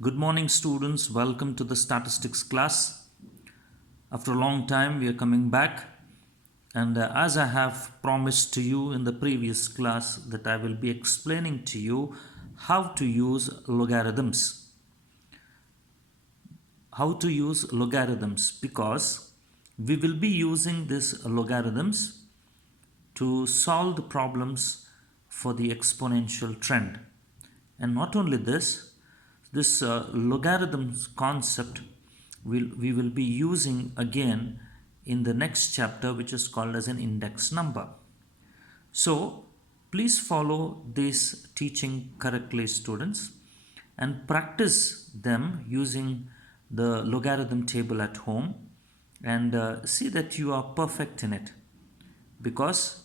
Good morning, students. Welcome to the statistics class. After a long time, we are coming back. And as I have promised to you in the previous class, that I will be explaining to you how to use logarithms. How to use logarithms, because we will be using these logarithms to solve the problems for the exponential trend. And not only this logarithms concept we will be using again in the next chapter, which is called as an index number. So please follow this teaching correctly, students, and practice them using the logarithm table at home, and see that you are perfect in it, because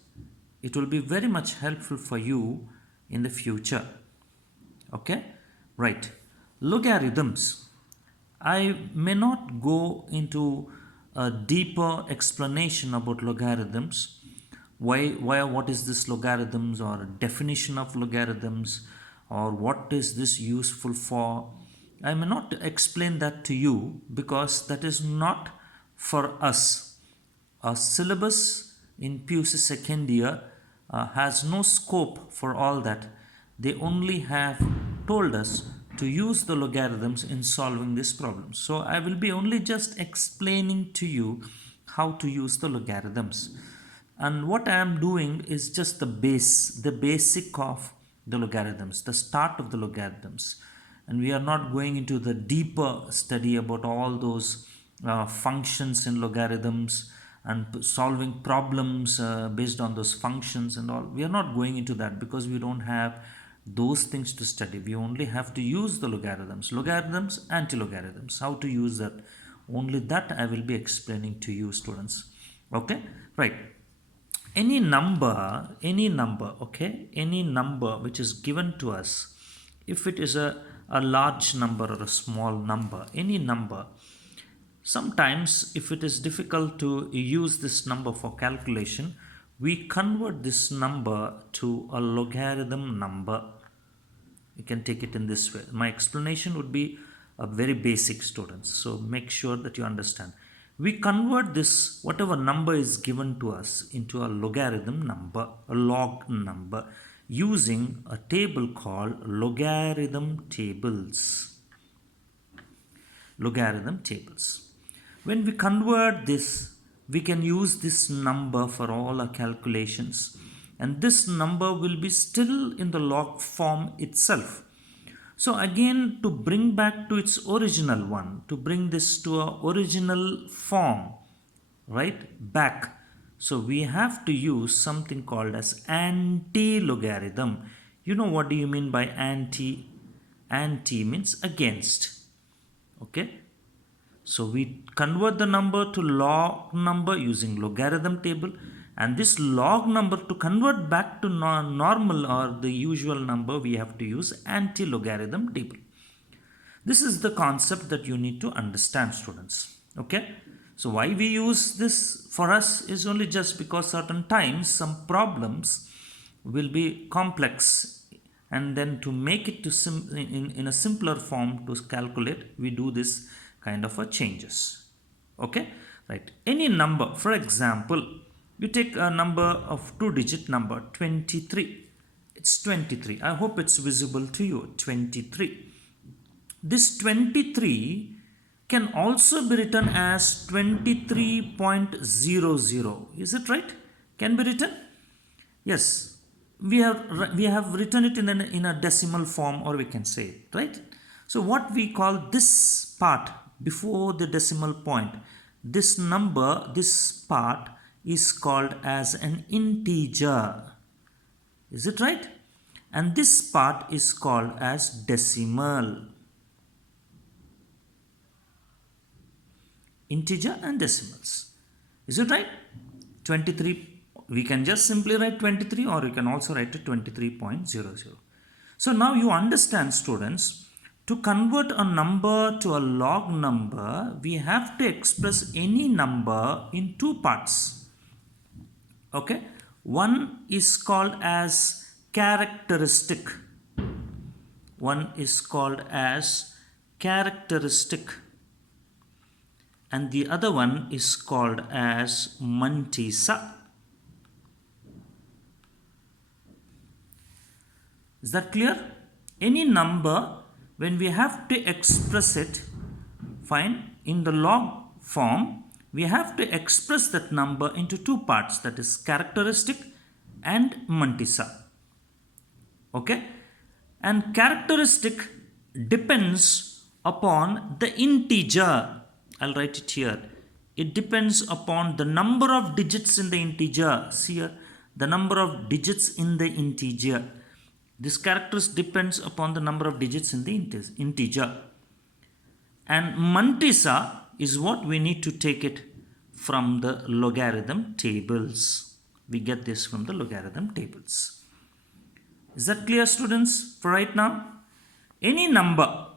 it will be very much helpful for you in the future. Okay, right. Logarithms. I may not go into a deeper explanation about logarithms. What is this logarithms, or definition of logarithms, or what is this useful for? I may not explain that to you, because that is not for us. Our syllabus in PUC second year has no scope for all that. They only have told us to use the logarithms in solving this problem. So I will be only just explaining to you how to use the logarithms. And what I am doing is just the basic of the logarithms, the start of the logarithms. And we are not going into the deeper study about all those functions in logarithms and solving problems based on those functions and all. We are not going into that, because we don't have those things to study. We only have to use the logarithms, anti-logarithms, how to use that. Only that I will be explaining to you, students. Okay, right. Any number, okay, any number which is given to us, if it is a large number or a small number, any number, sometimes if it is difficult to use this number for calculation, we convert this number to a logarithm number. You can take it in this way. My explanation would be a very basic, students, so make sure that you understand. We convert this, whatever number is given to us, into a logarithm number, a log number, using a table called logarithm tables. Logarithm tables. When we convert this, we can use this number for all our calculations, and this number will be still in the log form itself. So again, to bring back to its original one, to bring this to a original form, right, back, so we have to use something called as anti-logarithm. You know what do you mean by anti? Anti means against. Okay, so we convert the number to log number using logarithm table, and this log number, to convert back to normal or the usual number, we have to use anti-logarithm table. This is the concept that you need to understand, students. Okay, so why we use this for us is only just because certain times some problems will be complex, and then to make it to in a simpler form to calculate, we do this kind of a changes. Okay, right. Any number, for example, you take a number of 2-digit number 23. It's 23. I hope it's visible to you. 23. This 23 can also be written as 23.00. Is it right? Can be written? Yes. We have written it in a decimal form, or we can say it, right? So what we call this part before the decimal point, this number, this part is called as an integer. Is it right? And this part is called as decimal. Integer and decimals. Is it right? 23. We can just simply write 23, or you can also write it 23.00. So now you understand, students, to convert a number to a log number, we have to express any number in two parts. Okay, one is called as characteristic. One is called as characteristic, and the other one is called as mantissa. Is that clear? Any number, when we have to express it, fine, in the log form, we have to express that number into two parts, that is characteristic and mantissa. Okay? And characteristic depends upon the integer. I'll write it here. It depends upon the number of digits in the integer. See here, the number of digits in the integer. This characteristic depends upon the number of digits in the integer. And mantissa is what we need to take it from the logarithm tables. We get this from the logarithm tables. Is that clear, students, for right now? Any number,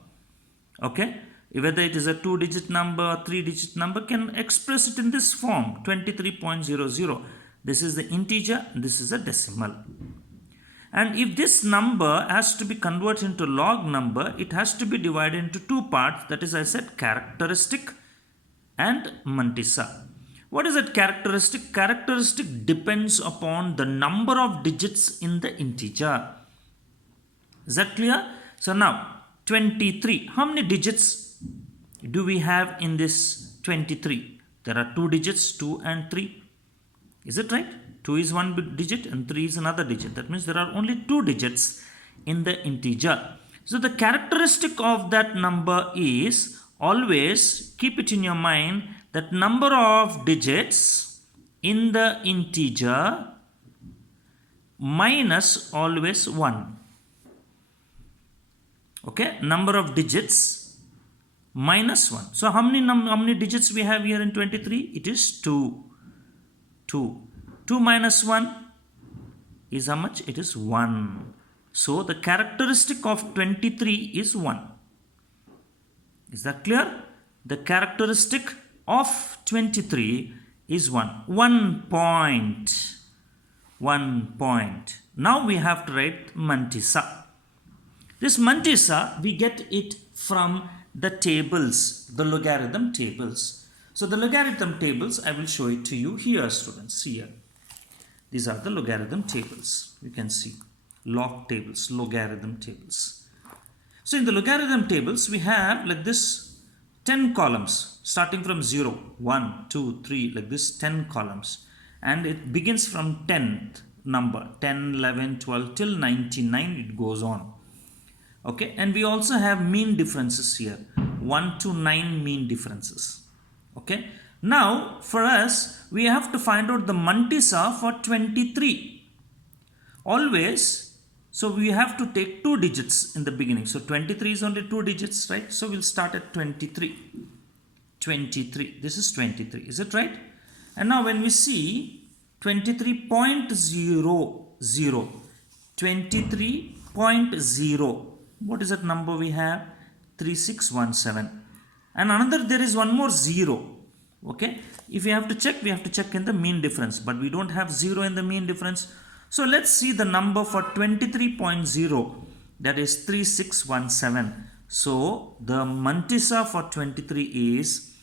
okay, whether it is a 2-digit number or 3-digit number, can express it in this form, 23.00. This is the integer, this is a decimal. And if this number has to be converted into log number, it has to be divided into two parts, that is, I said, characteristic and mantissa. What is that characteristic? Characteristic depends upon the number of digits in the integer. Is that clear? So now 23. How many digits do we have in this 23? There are two digits, 2 and 3. Is it right? 2 is one digit and 3 is another digit. That means there are only 2 digits in the integer. So the characteristic of that number is, always keep it in your mind, that number of digits in the integer minus always 1. Okay, number of digits minus 1. So how many digits we have here in 23? It is 2. 2 minus 1 is how much? It is 1. So the characteristic of 23 is 1. Is that clear? The characteristic of 23 is 1. 1 point. 1 point. Now we have to write mantissa. This mantissa, we get it from the tables, the logarithm tables. So the logarithm tables, I will show it to you here, students. Here. These are the logarithm tables. You can see log tables, logarithm tables. So in the logarithm tables, we have like this 10 columns starting from 0, 1, 2, 3, like this 10 columns. And it begins from 10th number, 10, 11, 12 till 99 it goes on. Okay, and we also have mean differences here, 1 to 9 mean differences. Okay, now for us, we have to find out the mantissa for 23. Always, so we have to take 2 digits in the beginning. So 23 is only 2 digits, right? So we'll start at 23. 23, this is 23, is it right? And now when we see 23.00, 23.0, what is that number we have? 3617. And another, there is one more 0. Okay, if we have to check, we have to check in the mean difference, but we don't have 0 in the mean difference. So let's see the number for 23.0, that is 3617. So the mantissa for 23 is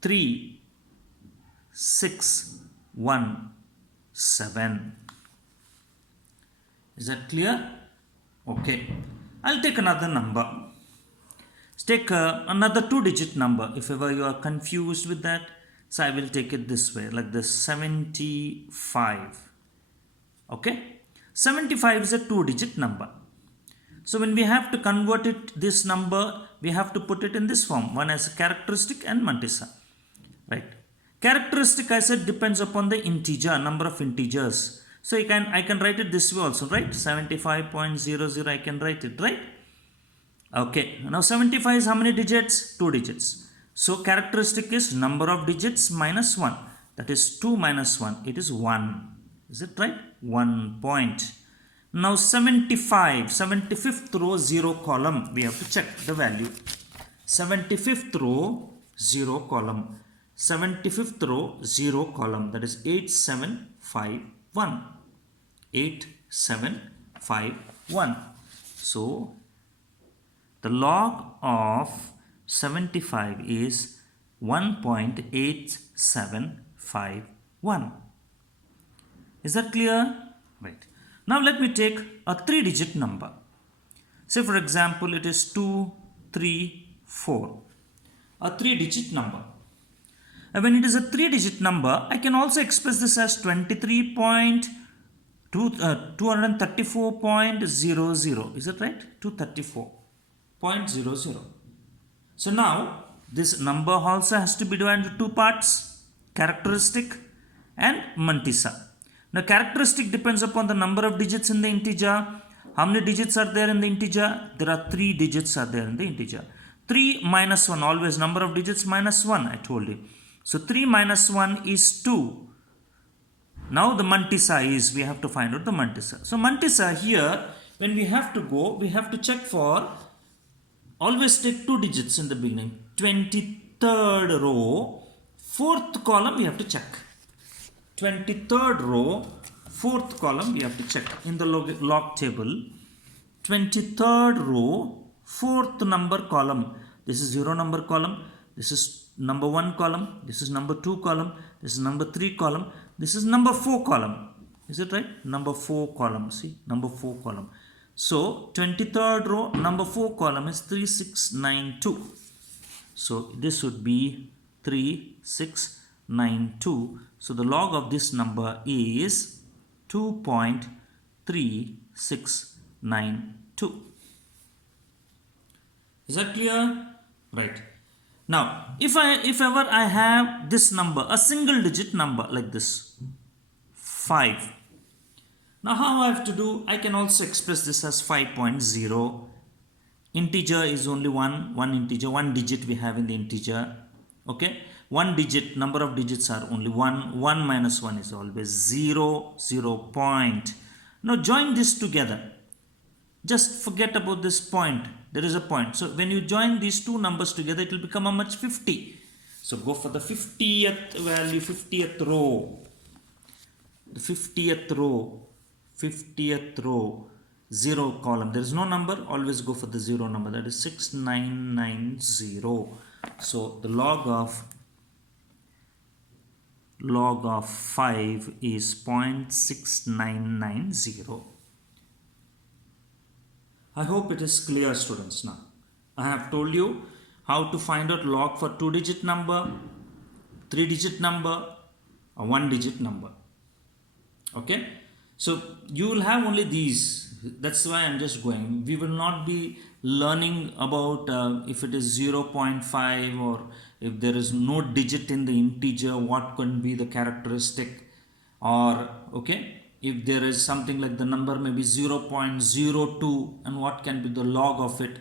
3617. Is that clear? Okay, I'll take another number. Let's take another 2-digit number. If ever you are confused with that, so I will take it this way, like this, 75. Okay, 75 is a 2-digit number. So when we have to convert it, this number, we have to put it in this form. One as a characteristic and mantissa. Right. Characteristic, I said, depends upon the integer, number of integers. So I can write it this way also, right? 75.00, I can write it, right? Okay, now 75 is how many digits? 2 digits. So characteristic is number of digits minus 1. That is 2 minus 1. It is 1. Is it right? 1 point. Now 75, 75th row, 0 column. We have to check the value. 75th row, 0 column. 75th row, 0 column. That is 8751. 8751. So the log of 75 is 1.8751. Is that clear? Right. Now let me take a 3-digit number. Say for example it is 234. A 3-digit number. And when it is a 3-digit number, I can also express this as 234.00. Is that right? 234.00. So now this number also has to be divided into 2 parts, characteristic and mantissa. Now characteristic depends upon the number of digits in the integer. How many digits are there in the integer? There are 3 digits are there in the integer. 3 minus 1, always number of digits minus 1, I told you. So 3 minus 1 is 2. Now the mantissa is, we have to find out the mantissa. So mantissa here, when we have to go, we have to check for, always take 2 digits in the beginning. 23rd row, 4th column we have to check. 23rd row, 4th column we have to check in the log table. 23rd row, 4th number column. This is 0 number column. This is number 1 column. This is number 2 column. This is number 3 column. This is number 4 column. Is it right? Number 4 column. See, number 4 column. So 23rd row, number 4 column is 3692. So this would be 3692. So the log of this number is 2.3692. Is that clear? Right. Now, if ever I have this number, a single digit number like this, 5. Now how I have to do? I can also express this as 5.0. Integer is only one integer, 1 digit we have in the integer. Okay, 1 digit, number of digits are only 1. 1 minus 1 is always 0, 0 point. Now join this together. Just forget about this point. There is a point. So when you join these 2 numbers together, it will become how much? 50. So go for the 50th value, 50th row. The 50th row, 50th row, 0 column. There is no number. Always go for the 0 number. That is 6990. So the log of 5 is 0.6990. I hope it is clear, students. Now I have told you how to find out log for 2-digit number, 3-digit number, a 1-digit number. Okay, so you will have only these. That's why I'm just going. We will not be learning about if it is 0.5 or if there is no digit in the integer, what can be the characteristic, or okay, if there is something like the number maybe 0.02 and what can be the log of it,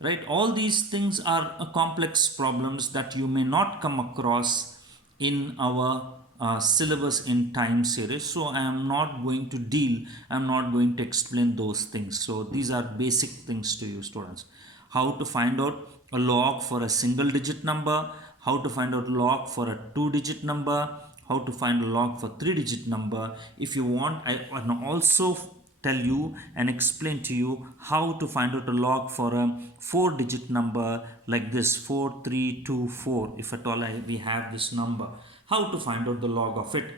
right? All these things are complex problems that you may not come across in our syllabus in time series. So I am not going to explain those things. So these are basic things to you, students. How to find out a log for a single digit number, how to find out log for a 2-digit number, how to find a log for 3-digit number. If you want, I can also tell you and explain to you how to find out a log for a 4-digit number like this, 4324. If at all we have this number, how to find out the log of it?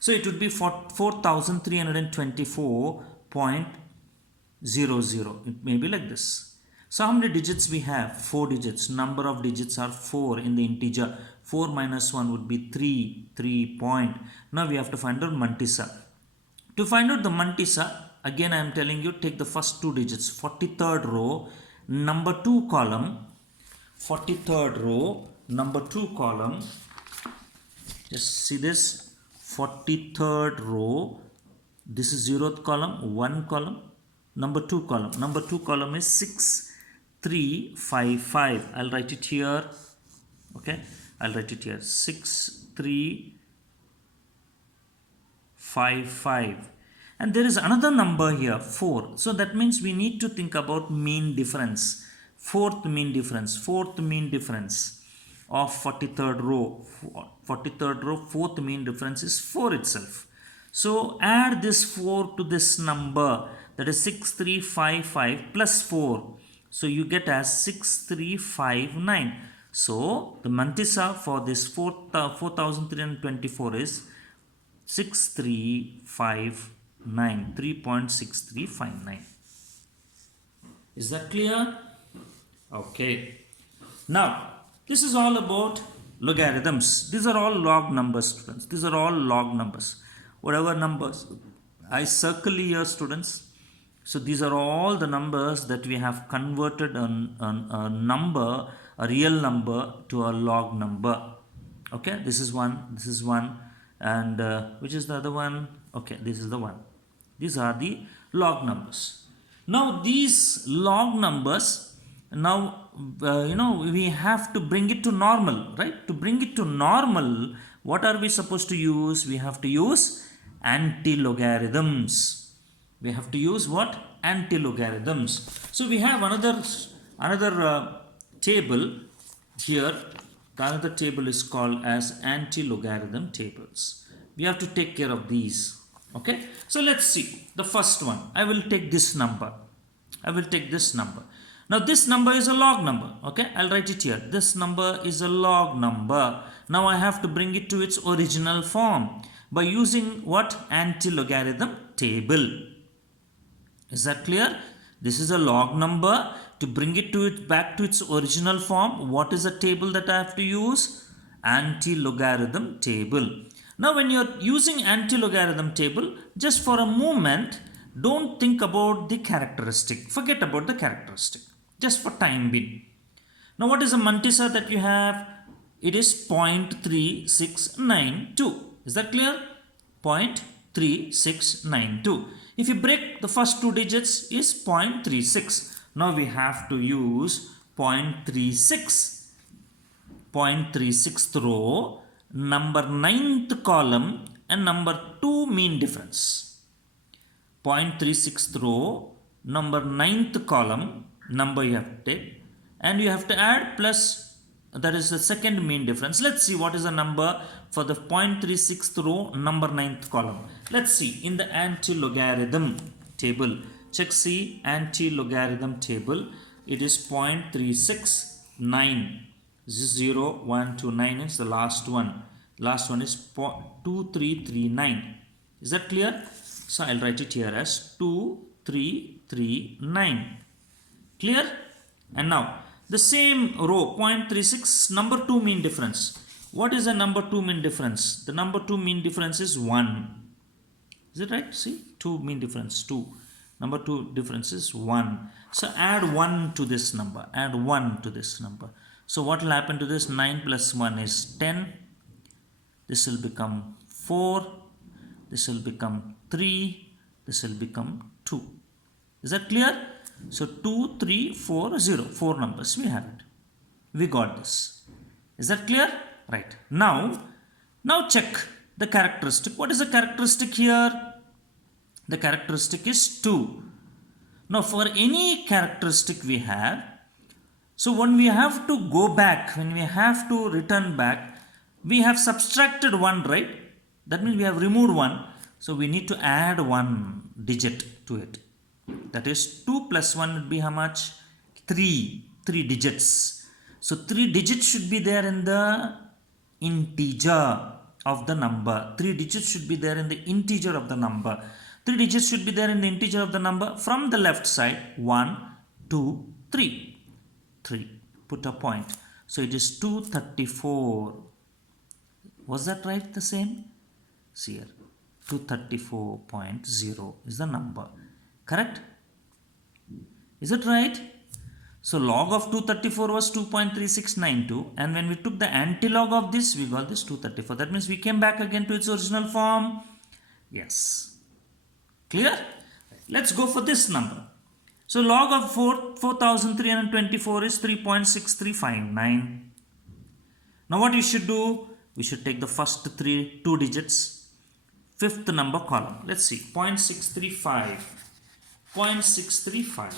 So it would be 4324.00. It may be like this. So how many digits we have? 4 digits. Number of digits are 4 in the integer. 4 minus 1 would be 3 point. Now we have to find out mantissa. To find out the mantissa, again I am telling you, take the first 2 digits. 43rd row, number 2 column. 43rd row, number 2 column. Just see this. 43rd row. This is 0th column, 1 column. Number 2 column. Number 2 column is 6355. I'll write it here. Okay, I'll write it here. 6355. And there is another number here, 4. So that means we need to think about mean difference. Fourth mean difference of 43rd row. 43rd row, fourth mean difference is 4 itself. So add this 4 to this number, that is 6355 plus 4. So you get as 6359. So the mantissa for this 4324 is 6359, 3.6359. Is that clear? Okay. Now, this is all about logarithms. These are all log numbers, students. These are all log numbers. Whatever numbers I circle here, students. So these are all the numbers that we have converted a number, a real number, to a log number. Okay, this is one, and which is the other one? Okay, this is the one. These are the log numbers. Now these log numbers, now we have to bring it to normal, right? To bring it to normal, what are we supposed to use? We have to use anti-logarithms. We have to use what? Anti-logarithms. So we have another table here. The other table is called as anti-logarithm tables. We have to take care of these. Okay. So let's see the first one. I will take this number. Now this number is a log number. Okay. I'll write it here. This number is a log number. Now I have to bring it to its original form by using what? Anti-logarithm table. Is that clear? This is a log number. To bring it back to its original form, what is the table that I have to use? Anti-logarithm table. Now when you're using anti-logarithm table, just for a moment, don't think about the characteristic. Forget about the characteristic. Just for time being. Now what is the mantissa that you have? It is 0.3692. Is that clear? 0.3692. If you break the first two digits is 0.36. Now we have to use 0.36. 0.36th row, number 9th column, and number 2 mean difference. 0.36th row, number 9th column, number you have to take, and you have to add plus, that is the second mean difference. Let's see what is the number for the 0.36th row, number 9th column. Let's see in the anti-logarithm table. Check, see, anti-logarithm table. It is 0.369. 0, 1, 2, 9 is the last one. Last one is 2339. Is that clear? So I'll write it here as 2339. Clear? And now the same row, 0.36, number 2 mean difference. What is the number 2 mean difference? The number 2 mean difference is 1. Is it right? See, 2 mean difference, 2. Number 2 difference is 1. So add 1 to this number. Add 1 to this number. So what will happen to this? 9 plus 1 is 10. This will become 4. This will become 3. This will become 2. Is that clear? So 2, 3, 4, 0. 4 numbers. We have it. We got this. Is that clear? Right. Now check the characteristic. What is the characteristic here? The characteristic is 2. Now for any characteristic we have, so when we have to go back, when we have to return back, we have subtracted 1, right? That means we have removed 1. So we need to add 1 digit to it. That is 2 plus 1 would be how much? 3. 3 digits. So 3 digits should be there in the integer of the number. 3 digits should be there in the integer of the number. 3 digits should be there in the integer of the number from the left side. 1, 2, 3. 3. Put a point. So it is 234. Was that right? The same? See here. 234.0 is the number. Correct? Is it right? So log of 234 was 2.3692, and when we took the antilog of this, we got this 234. That means we came back again to its original form. Yes. Clear? Let's go for this number. So log of 4324 is 3.6359. Now what you should do? We should take the first 2 digits, 5th number column. Let's see, 0.635. 0.635.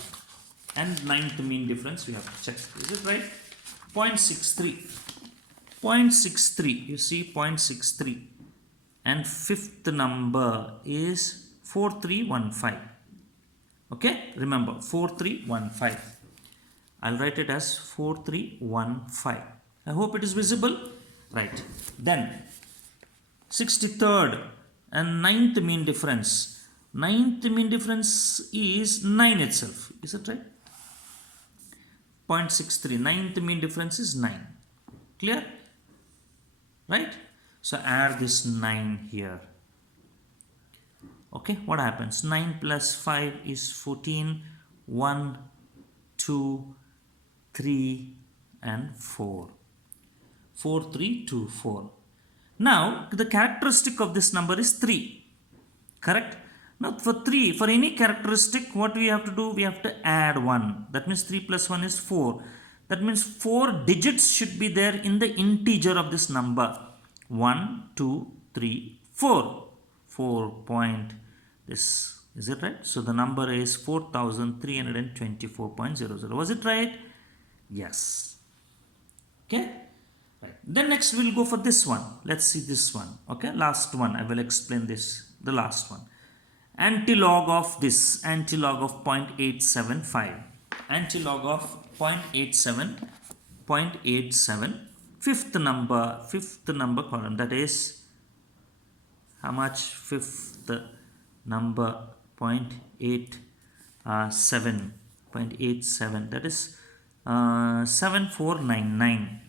And 9th mean difference, we have to check. Is it right? 0.63. 0.63. You see 0.63. And 5th number is 4315. Okay? Remember, 4315. I'll write it as 4315. I hope it is visible. Right. Then 63rd and 9th mean difference. 9th mean difference is 9 itself. Is it right? 0.63. 9th mean difference is 9. Clear? Right? So add this 9 here. Okay, what happens? 9 plus 5 is 14. 1, 2, 3 and 4. 4, 3, 2, 4. Now, the characteristic of this number is 3. Correct? Now, for 3, for any characteristic, what we have to do? We have to add 1. That means 3 plus 1 is 4. That means 4 digits should be there in the integer of this number. 1, 2, 3, 4. 4 point this. Is it right? So, the number is 4324.00. Was it right? Yes. Okay. Right. Then next we'll go for this one. Let's see this one. Okay. Last one. I will explain this. The last one. Antilog of this. Antilog of 0.875. Antilog of 0.87. Fifth number column. That is how much? Fifth number 0.87. That is 7499.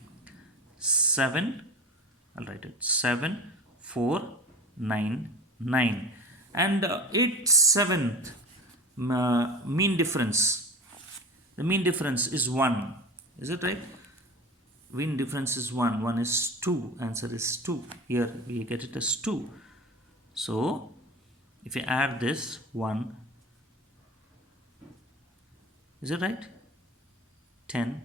7, I'll write it 7499. And its seventh mean difference. The mean difference is 1. Is it right? Mean difference is 1. 1 is 2. Answer is 2. Here we get it as 2. So if you add this 1, is it right? 10,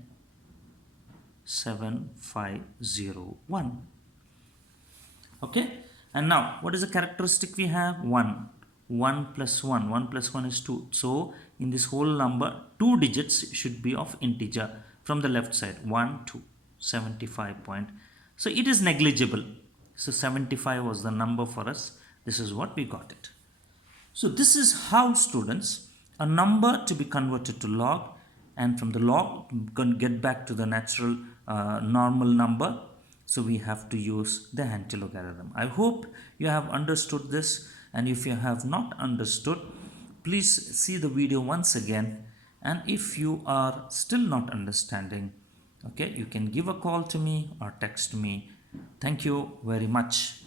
7501. Okay. And now what is the characteristic we have? 1. 1 plus 1. 1 plus 1 is 2. So in this whole number, 2 digits should be of integer from the left side. 1, 2, 75 point. So it is negligible. So 75 was the number for us. This is what we got it. So this is how, students, a number to be converted to log, and from the log can get back to the natural normal number. So we have to use the antilogarithm. I hope you have understood this, and if you have not understood, please see the video once again. And if you are still not understanding, okay, you can give a call to me or text me. Thank you very much.